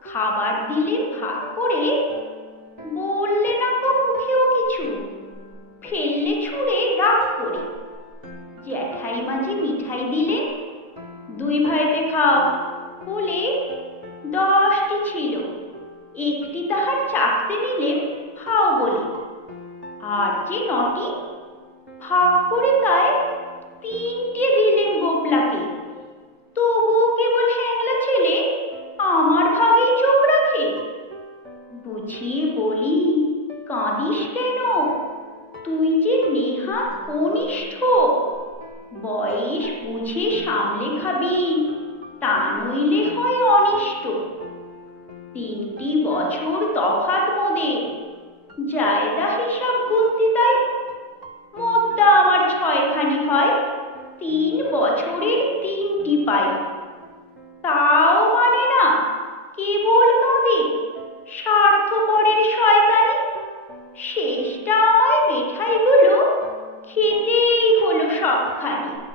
খাবার দিলে ভাগ করে। বললে না তো মুখেও কিছু। ফেললে ছুঁড়ে রাগ করে। জ্যাঠাই মাঝে মিঠাই দিলে, দুই ভাইকে খাও বলে দশটি ছিল। একটি তাহার চাকতে নিলে খাও বলে। আর যে নটি, ভাগ করে তাই তিনটে দিলেন গোপলাকে। বুঝিয়ে বলি, কাঁদিস কেন? তুই যে নেহা কনিষ্ঠ। বয়স বুঝে সামলে খাবি, তা নইলে হয় অনিষ্ট। তিনটি বছর তফাৎ মোদের জায়দা হিসাব গুনতে তাই। মোদ্দা আমার ছয়খানি হয়, তিন বছরের তিনটি পাই। শেষটা আমায় মিঠাইগুলো খেতেই হলো সবখানি।